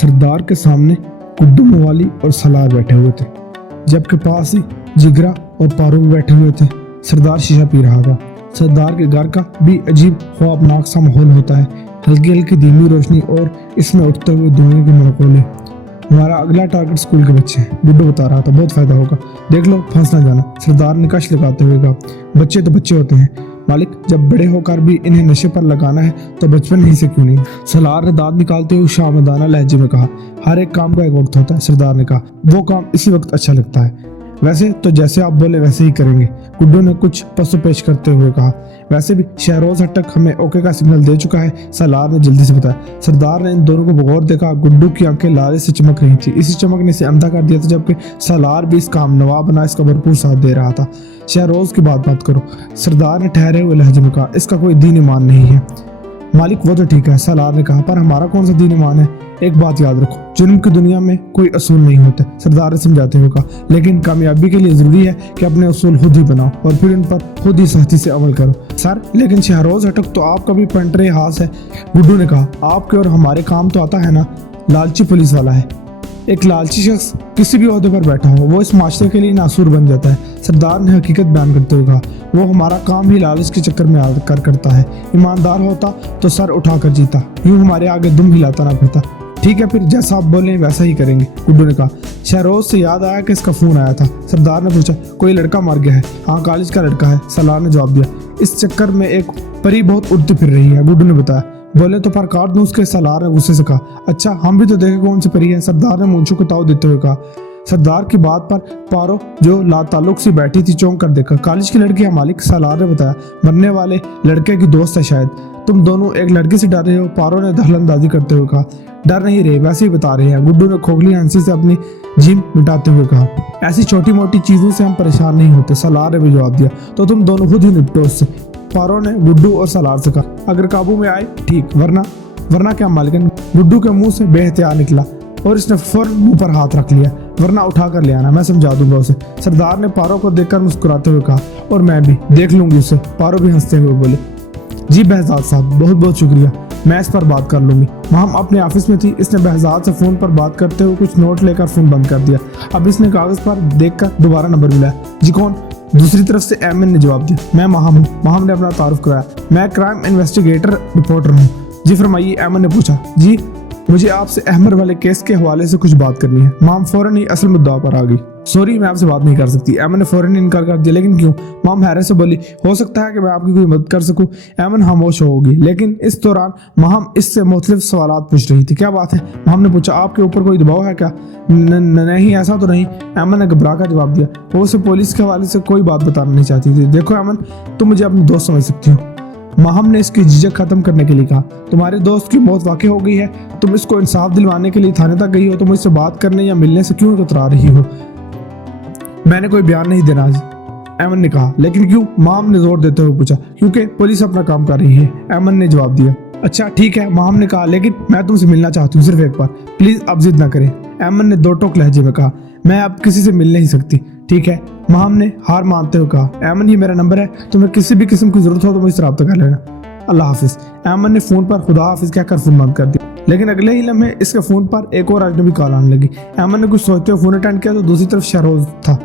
सरदार के सामने गुड्डू मवाली और सलार बैठे हुए थे, जबकि पास ही जिगरा और पारू भी बैठे हुए थे। सरदार शीशा पी रहा था। सरदार के घर का भी अजीब ख्वाबनाक सा माहौल होता है, हल्की हल्की धीमी रोशनी और इसमें उठते हुए धुएं के मड़कोले। हमारा अगला टारगेट स्कूल के बच्चे हैं, गुड्डू बता रहा था। बहुत फायदा होगा, देख लो, फंस ना जाना। सरदार ने कश लगाते हुए कहा, बच्चे तो बच्चे होते हैं मालिक, जब बड़े होकर भी इन्हें नशे पर लगाना है तो बचपन ही से क्यों नहीं। सलार ने दांत निकालते हुए शामदाना लहजे में कहा, हर एक काम का एक वक्त होता है। सरदार ने कहा, वो काम इसी वक्त अच्छा लगता है। वैसे तो जैसे आप बोले वैसे ही करेंगे, गुड्डू ने कुछ पसोपेश करते हुए कहा। वैसे भी शहरोज हटक हमें ओके का सिग्नल दे चुका है, सलार ने जल्दी से बताया। सरदार ने इन दोनों को बगौर देखा। गुड्डू की आंखें लाले से चमक रही थी, इसी चमक ने इसे अंधा कर दिया था, जबकि सलार भी इसका हमनवा बना इसका भरपूर साथ दे रहा था। शहरोज की बात मत करो, सरदार ने ठहरे हुए लहजे में कहा, इसका कोई दीन ईमान नहीं है। मालिक वो तो ठीक है, सलार ने कहा, पर हमारा कौन सा दीन ईमान है। एक बात याद रखो, जुर्म की दुनिया में कोई असूल नहीं होते, सरदार ने समझाते हुए कहा, लेकिन कामयाबी के लिए जरूरी है कि अपने असूल खुद ही बनाओ और फिर उन पर खुद ही सख्ती से अमल करो। सर, लेकिन शहरोज हटक तो आपका भी पंटरे हाथ है, गुड्डू ने कहा। आपके और हमारे काम तो आता है ना, लालची पुलिस वाला है। एक लालची शख्स किसी भी ओहदे पर बैठा हो, वो इस माशरे के लिए नासूर बन जाता है। सरदार ने हकीकत बयान करते हुए कहा, वो हमारा काम ही लालच के चक्कर में आकर करता है। ईमानदार होता तो सर उठाकर जीता, यूं हमारे आगे दुम हिलाता ना फिरता। ठीक है, फिर जैसा आप बोले वैसा ही करेंगे, गुड्डू ने कहा। शहरोज से याद आया कि इसका फोन आया था। सरदार ने पूछा, कोई लड़का मर गया है? हाँ, कॉलेज का लड़का है, सलार ने जवाब दिया। इस चक्कर में एक परी बहुत उड़ती फिर रही है, गुड्डू ने बताया। बोले तो पर काट दूं उसके, सलार ने गुस्से से कहा। अच्छा, हम भी तो देखे कौन सी परी है, सरदार ने मुंशू को ताव देते हुए कहा। सरदार की बात पर पारो जो लाताल्लुक सी बैठी थी चौंक कर देखा। कॉलेज की लड़की है मालिक, सलार ने बताया। मरने वाले लड़के की दोस्त है शायद। तुम दोनों एक लड़की से डर रहे हो, पारो ने दखलंदाजी करते हुए कहा। डर नहीं रहे, वैसे ही बता रहे हैं, गुड्डू ने खोखली हंसी से अपनी जीभ मिटाते हुए कहा। ऐसी छोटी मोटी चीजों से हम परेशान नहीं होते, सलार ने भी जवाब दिया। तो तुम दोनों खुद ही निपटो उससे, पारो ने गुड्डू और सलार से कहा। अगर काबू में आए ठीक, वरना क्या मालिकन, गुड्डू के मुंह से बेहतियात निकला और इसने फौरन मुंह पर हाथ रख लिया। वरना उठा कर ले आना, मैं समझा दूंगा उसे, सरदार ने पारो को देखकर मुस्कुराते हुए कहा। और मैं भी देख लूंगी उसे, पारो भी हंसते हुए बोले। जी बहजाद साहब, बहुत बहुत शुक्रिया, मैं इस पर बात कर लूंगी। हम अपने ऑफिस में थी, इसने बहजाद से फोन पर बात करते हुए कुछ नोट लेकर फोन बंद कर दिया। अब इसने कागज पर देखकर दोबारा नंबर मिलाया। जी कौन? दूसरी तरफ से एमन ने जवाब दिया। मैं माहम हूँ, माहम ने अपना तारुफ कराया। मैं क्राइम इन्वेस्टिगेटर रिपोर्टर हूँ। जी फरमाइए, एमन ने पूछा। जी मुझे आपसे अहमद वाले केस के हवाले से कुछ बात करनी है। माम फौरन ही असल मुद्दा पर आ गई। सॉरी, मैं आपसे बात नहीं कर सकती, एमन ने फौरन इनकार कर दिया। लेकिन क्यों? माम हैरत से बोली। हो सकता है कि मैं आपकी कोई मदद कर सकूं। एमन खामोश होगी, लेकिन इस दौरान माम इससे मुख्तलिफ सवालात पूछ रही थी। क्या बात है? माम ने पूछा। आपके ऊपर कोई दबाव है क्या? नहीं, ऐसा तो नहीं, एमन ने घबरा कर जवाब दिया। वो उसे पुलिस के हवाले से कोई बात बताना नहीं चाहती थी। देखो एमन, तुम मुझे अपनी दोस्त समझ सकती हो। माहम ने इसकी झिझक खत्म करने के लिए कहा। तुम्हारे दोस्त की मौत वाकई हो गई है, तुम इसको इंसाफ दिलवाने के लिए थाने तक गई हो, तुम मुझसे बात करने या मिलने से क्यों कतरा रही हो? मैंने कोई बयान नहीं देना, एमन ने कहा। लेकिन क्यों? माहम ने जोर देते हुए पूछा। क्योंकि पुलिस अपना काम कर रही है, एमन ने जवाब दिया। अच्छा ठीक है, माहम ने कहा, लेकिन मैं तुमसे मिलना चाहती हूँ, सिर्फ एक बार, प्लीज अब जिद ना करें, एमन ने दो टोक लहजे में कहा। मैं अब किसी से मिल नहीं सकती। ठीक है, माहम ने हार मानते हुए कहा। एमन, ये मेरा नंबर है, तुम्हें किसी भी किस्म की जरूरत हो तो मुझसे रब्ता कर लेना। अल्लाह हाफिज। एमन ने फोन पर खुदा हाफिज कहकर फोन बंद कर दिया। लेकिन अगले ही लम्हे इसके फोन पर एक और अजनबी कॉल आने लगी। एमन ने कुछ सोचते हुए फोन अटेंड किया तो दूसरी तरफ शहरोज था।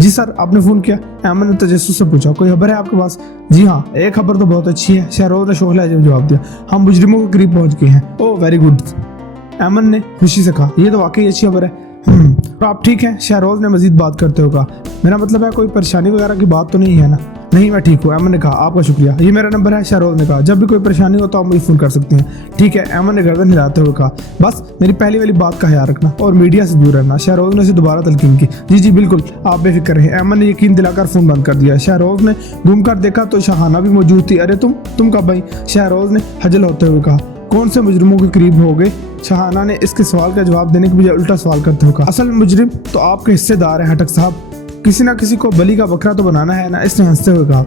जी सर, आपने फोन किया? एमन ने तजस्सुस से पूछा। कोई खबर है आपके पास? जी हाँ, एक खबर तो बहुत अच्छी है, शहरोज ने शोखला जवाब दिया। हम मुजरिमों के करीब पहुंच गए हैं। ओह वेरी गुड, एमन ने खुशी से कहा। ये तो वाकई अच्छी खबर है। तो आप ठीक हैं? शहरोज ने मजीद बात करते हुए कहा। मेरा मतलब है कोई परेशानी वगैरह की बात तो नहीं है ना? नहीं, मैं ठीक हूँ, एमन ने कहा। आपका शुक्रिया, ये मेरा नंबर है, शहरोज ने कहा। जब भी कोई परेशानी हो तो आप मुझे फोन कर सकते हैं। ठीक है, एमन ने गर्दन हिलाते हुए कहा। बस मेरी पहली वाली बात का ख्याल रखना और मीडिया से दूर रहना, शहरोज ने उसे दोबारा तलकीन की। जी जी बिल्कुल, आप बेफिक्र रहें, एमन ने यकीन दिलाकर फोन बंद कर दिया। शहरोज ने घूम कर देखा तो शहाना भी मौजूद थी। अरे तुम कब आई? शहरोज ने हजल होते हुए कहा। कौन से मुजरिमों के करीब हो गए? शहाना ने इसके सवाल का जवाब देने के बजाय उल्टा सवाल करते हुए कहा। असल मुजरिम तो आपके हिस्सेदार हैं हटक साहब, किसी ना किसी को बली का बकरा तो बनाना है ना, इसने हंसते हुए कहा।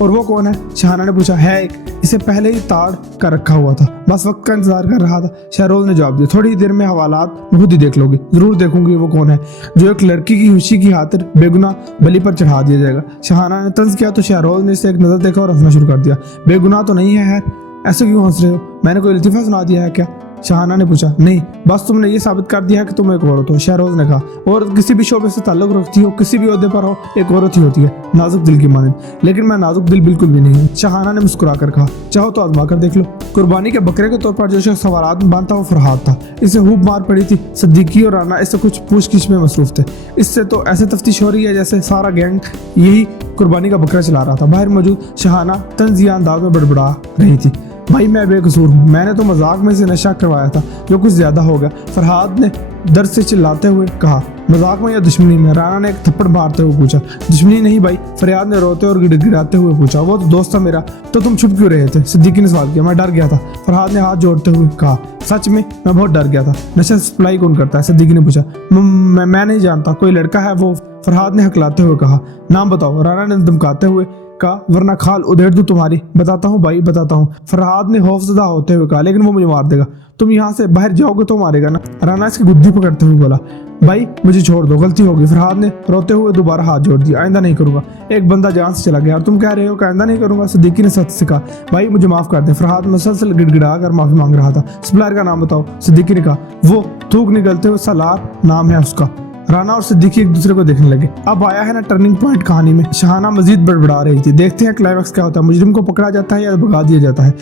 और वो कौन है? शहाना ने पूछा। है एक, इसे पहले ही ताड़ कर रखा हुआ था, बस वक्त का इंतजार कर रहा था, शहरोज ने जवाब दिया। थोड़ी देर में हवालात खुद ही देख लोगे। जरूर देखूंगी वो कौन है जो एक लड़की की खुशी की खातिर बेगुनाह बलि पर चढ़ा दिया जाएगा। शहाना ने तंज किया तो शहरोज ने इसे एक नजर देखा और हंसना शुरू कर दिया। बेगुनाह तो नहीं है यार, ऐसे क्यों हंस रहे हो? मैंने कोई लतीफा सुना दिया है क्या? शहाना ने पूछा। नहीं, बस तुमने ये साबित कर दिया कि तुम एक औरत हो, शहरोज ने कहा। और किसी भी शोबे से ताल्लुक रखती हो, किसी भी ओहदे पर हो, एक औरत ही होती है, नाजुक दिल की मानंद। लेकिन मैं नाजुक दिल बिल्कुल भी नहीं हूँ, शहाना ने मुस्कुरा कर कहा। चाहो तो आजमा कर देख लो। कुर्बानी के बकरे के तौर पर जो शख्स सवारात में बांधता वो फरहाद था। इसे खूब मार पड़ी थी। सिद्दीकी और राना इससे कुछ पूछगिछ में मसरूफ थे। इससे तो ऐसे तफ्तीश हो रही है जैसे सारा गैंग यही कुर्बानी का बकरा चला रहा था। बाहर मौजूद शहाना तंजिया अंदाज में बड़बड़ा रही थी। भाई मैं बेकसूर हूँ, मैंने तो मजाक में से नशा करवाया था जो कुछ ज्यादा हो गया, फरहाद ने दर्द से चिल्लाते हुए कहा। मजाक में या दुश्मनी में? राना ने एक थप्पड़ मारते हुए पूछा। दुश्मनी नहीं भाई, फरियाद ने रोते और गिड़गिड़ाते हुए पूछा। वो तो दोस्त था मेरा, तो तुम छुप क्यों रहे थे? सिद्दीकी ने सवाल किया। मैं डर गया था, फरहाद ने हाथ जोड़ते हुए कहा। सच में? मैं बहुत डर गया था। नशा सप्लाई कौन करता है? सिद्दीकी ने पूछा। मैं नहीं जानता, कोई लड़का है वो, फरहाद ने हकलाते हुए कहा। नाम बताओ, राना ने धमकाते हुए कहा, वरना खाल उधेड़ दूं तुम्हारी। बताता हूँ भाई, बताता हूँ, फरहाद ने खौफजदा होते हुए कहा। लेकिन वो मुझे मार देगा। तुम यहाँ से बाहर जाओगे तो मारेगा ना? राना इसकी गुद्दी पकड़ते हुए बोला। भाई मुझे छोड़ दो, गलती होगी। फरहाद ने रोते हुए दोबारा हाथ जोड़ दिया। आइंदा नहीं करूंगा। एक बंदा जान से चला गया और तुम कह रहे हो कि आइंदा नहीं करूंगा? सिद्दीकी ने सख्त से कहा। भाई मुझे माफ कर दे। फरहाद मुसलसल गिड़गिड़ा कर माफी मांग रहा था। सप्लायर का नाम बताओ, सिद्दीकी ने कहा। वो थूक निकलते हुए सलार नाम है उसका। राना और सिद्दीकी एक दूसरे को देखने लगे। अब आया है ना टर्निंग पॉइंट कहानी में। शहाना मजीद बड़बड़ा रही थी। देखते हैं क्लाइमैक्स क्या होता है, मुजरिम को पकड़ा जाता है या भगा दिया जाता है।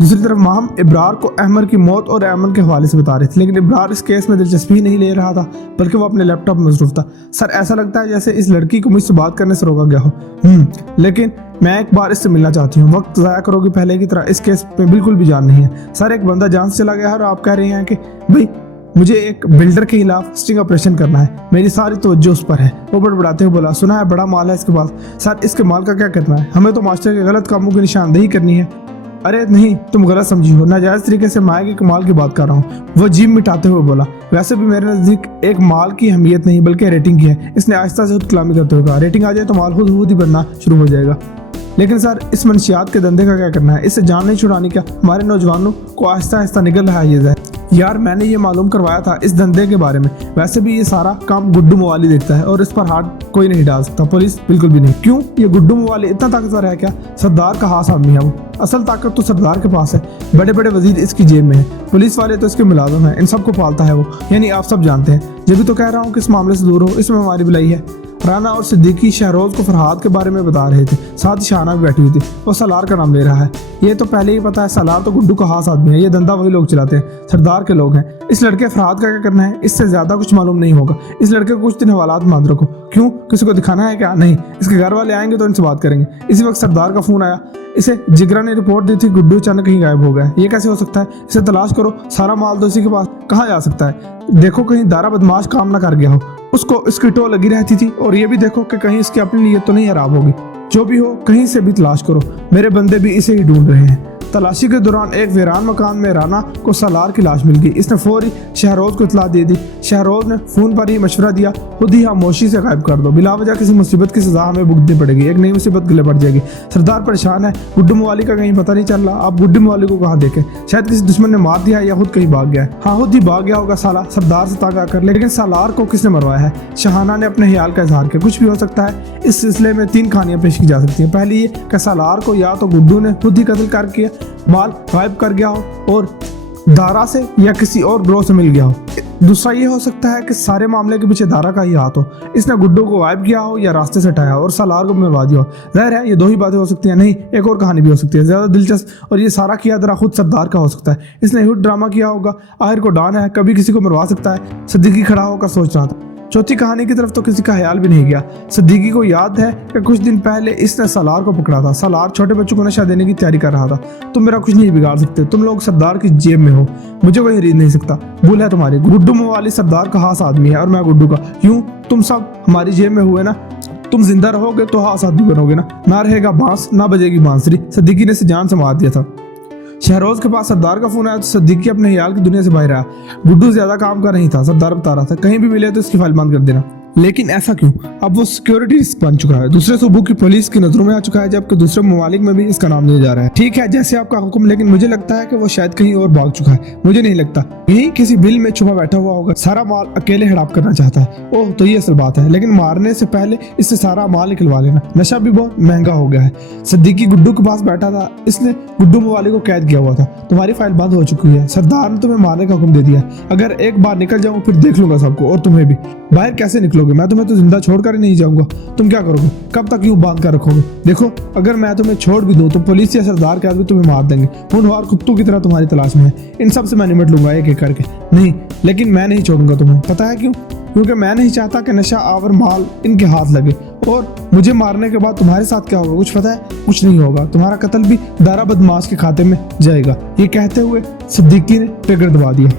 दूसरी तरफ माहम इब्रार को अहमर की मौत और अमन के हवाले से बता रहे थे, लेकिन इब्रार इस केस में दिलचस्पी नहीं ले रहा था, बल्कि वो अपने लैपटॉप में मसरूफ था। सर ऐसा लगता है जैसे इस लड़की को मुझसे बात करने से रोका गया हो। लेकिन मैं एक बार इससे मिलना चाहती हूँ। वक्त ज़ाया करोगी पहले की तरह? इस केस पे बिल्कुल भी जान नहीं है सर। एक बंदा जान से चला गया है और आप कह रहे हैं कि भाई मुझे एक बिल्डर के खिलाफ स्टिंग ऑपरेशन करना है, मेरी सारी तवज्जो उस पर है। वो बड़बड़ाते हुए बोला। सुना है बड़ा माल है इसके पास। सर इसके माल का क्या करना है? हमें तो मास्टर के गलत कामों की निशानदेही करनी है। अरे नहीं, तुम गलत समझी हो, नाजायज तरीके से माया के कमाल की बात कर रहा हूँ। वो जीभ मिटाते हुए बोला। वैसे भी मेरे नजदीक एक माल की अहमियत नहीं बल्कि रेटिंग की है। इसने आहिस्ता से खुद कलामी करते हुए कहा। रेटिंग आ जाए तो माल खुद ही बनना शुरू हो जाएगा। लेकिन सर इस मनशियात के धंधे का क्या करना है? इससे जान नहीं छुड़ानी क्या? हमारे नौजवानों को आहिस्ता आहिस्ता निकल रहा है ये जहर। यार मैंने ये मालूम करवाया था इस धंधे के बारे में। वैसे भी ये सारा काम गुड्डू मवाली देखता है और इस पर हाथ कोई नहीं डाल सकता, पुलिस बिल्कुल भी नहीं। क्यों? ये गुड्डू मवाली इतना ताकतवर है क्या? सरदार का खास आदमी है वो। असल ताकत तो सरदार के पास है, बड़े बड़े वजीर इसकी जेब में है, पुलिस वाले तो इसके मुलाजिम है, इन सबको पालता है वो। यानी आप सब जानते हैं। जब भी तो कह रहा हूँ कि इस मामले से दूर हो, इसमें हमारी भलाई है। राना और सिद्दीकी शहरोज को फरहाद के बारे में बता रहे थे, साथ ही शहाना भी बैठी हुई थी। वो सलार का नाम ले रहा है। ये तो पहले ही पता है, सलार तो गुड्डू का खास आदमी है। ये धंधा वही लोग चलाते हैं, सरदार के लोग हैं। इस लड़के फरहाद का क्या करना है? इससे ज्यादा कुछ मालूम नहीं होगा। इस लड़के को कुछ दिन हवालात मान रखो। क्यों? किसी को दिखाना है क्या? नहीं, इसके घर वाले आएंगे तो इनसे बात करेंगे। इसी वक्त सरदार का फोन आया। इसे जिगरा ने रिपोर्ट दी थी गुड्डू अचानक कहीं गायब हो गया। ये कैसे हो सकता है? इसे तलाश करो, सारा माल तो इसी के पास। कहाँ जा सकता है? देखो कहीं दारा बदमाश काम ना कर गया हो। उसको इसकी टो लगी रहती थी। और ये भी देखो कि कहीं इसकी अपनी नीयत तो नहीं खराब होगी। जो भी हो कहीं से भी तलाश करो, मेरे बंदे भी इसे ही ढूंढ रहे हैं। तलाशी के दौरान एक वीरान मकान में राना को सलार की लाश मिल गई। इसने फौरी शहरोज को इतला दे दी। शहरोज ने फोन पर ही मशवरा दिया, खुद ही खामोशी से गायब कर दो, बिला वजह किसी मुसीबत की सजा हमें भुगतनी पड़ेगी, एक नई मुसीबत गले पड़ जाएगी। सरदार परेशान है, गुड्डू मवाली का कहीं पता नहीं चल रहा। आप गुड्डू मवाली को कहाँ देखें? शायद किसी दुश्मन ने मार दिया है या खुद कहीं भाग गया है। हाँ खुद ही भाग गया होगा साला, सरदार से तागा कर। लेकिन सलार को किसने मरवाया है? शहाना ने अपने ख्याल का इजहार किया। कुछ भी हो सकता है। इस सिलसिले में 3 कहानियां पेश की जा सकती हैं। पहली ये कि सलार को या तो गुड्डू ने खुद ही कत्ल करके माल गायब कर गया हो और दारा से या किसी और ग्रोह से मिल गया हो। दूसरा ये हो सकता है कि सारे मामले के पीछे दारा का ही हाथ हो। इसने गुड्डू को गायब किया हो या रास्ते से हटाया और सलार को मरवा दिया हो। जाहिर है ये 2 ही बातें हो सकती हैं। नहीं, एक और कहानी भी हो सकती है ज्यादा दिलचस्प, और ये सारा किया दरा खुद सरदार का हो सकता है। इसने हुड ड्रामा किया होगा। आखिर को डॉन है, कभी किसी को मरवा सकता है। सिद्दीकी खड़ा होकर सोच रहा था। चौथी कहानी की तरफ तो किसी का ख्याल भी नहीं गया। सिद्दीकी को याद है कि कुछ दिन पहले इसने सलार को पकड़ा था। सलार छोटे बच्चों को नशा देने की तैयारी कर रहा था। तुम मेरा कुछ नहीं बिगाड़ सकते, तुम लोग सरदार की जेब में हो, मुझे कोई खरीद नहीं सकता। भूल है तुम्हारी, गुड्डू मवाली सरदार का खास आदमी है और मैं गुड्डू का। यूं तुम सब हमारी जेब में हुए ना। तुम जिंदा रहोगे तो खास आदमी बनोगे ना रहेगा बांस ना बजेगी बांसुरी। सिद्दीकी ने इसे जान से मार दिया था। शहरोज के पास सरदार का फोन आया तो सिद्दीकी अपने ख्याल की दुनिया से बाहर आया। गुड्डू ज्यादा काम का नहीं था, सरदार बता रहा था कहीं भी मिले तो इसकी फाइल बंद कर देना। लेकिन ऐसा क्यों? अब वो सिक्योरिटी रिस्क बन चुका है, दूसरे सूबों की पुलिस की नजरों में आ चुका है, जबकि दूसरे ममालिक में भी इसका नाम लिया जा रहा है। ठीक है, जैसे आपका हुक्म, लेकिन मुझे लगता है कि वो शायद कहीं और भाग चुका है। मुझे नहीं लगता, यही किसी बिल में छुपा बैठा हुआ होगा, सारा माल अकेले हड़प करना चाहता है। ओह, तो ये असल बात है, लेकिन मारने से पहले इससे सारा माल निकलवा लेना। नशा भी बहुत महंगा हो गया है। सिद्दीकी गुड्डू के पास बैठा था, इसने गुड्डू मवाली को कैद किया हुआ था। तुम्हारी फाइल बंद हो चुकी है, सरदार ने तुम्हें मारने का हुक्म दे दिया। अगर एक बार निकल जाऊं फिर देख लूंगा सबको, और तुम्हें भी। बाहर कैसे निकलोगे? मैं तुम्हें तो जिंदा छोड़कर ही नहीं जाऊंगा। तुम क्या करोगे? कब तक यूं बांध कर रखोगे? देखो, अगर मैं तुम्हें छोड़ भी दूं तो पुलिस या सरदार के आदमी तुम्हें मार देंगे। खूनख्वार कुत्तों की तरह तुम्हारी तलाश में है। इन सब से मैं निपट लूंगा एक एक करके। नहीं, लेकिन मैं नहीं छोड़ूंगा तुम्हें। पता है क्यों? क्योंकि मैं नहीं चाहता कि नशा आवर माल इनके हाथ लगे, और मुझे मारने के बाद तुम्हारे साथ क्या होगा कुछ पता है? कुछ नहीं होगा। तुम्हारा कत्ल भी दारा बदमाश के खाते में जाएगा। ये कहते हुए सिद्दीकी ने ट्रिगर दबा दिया।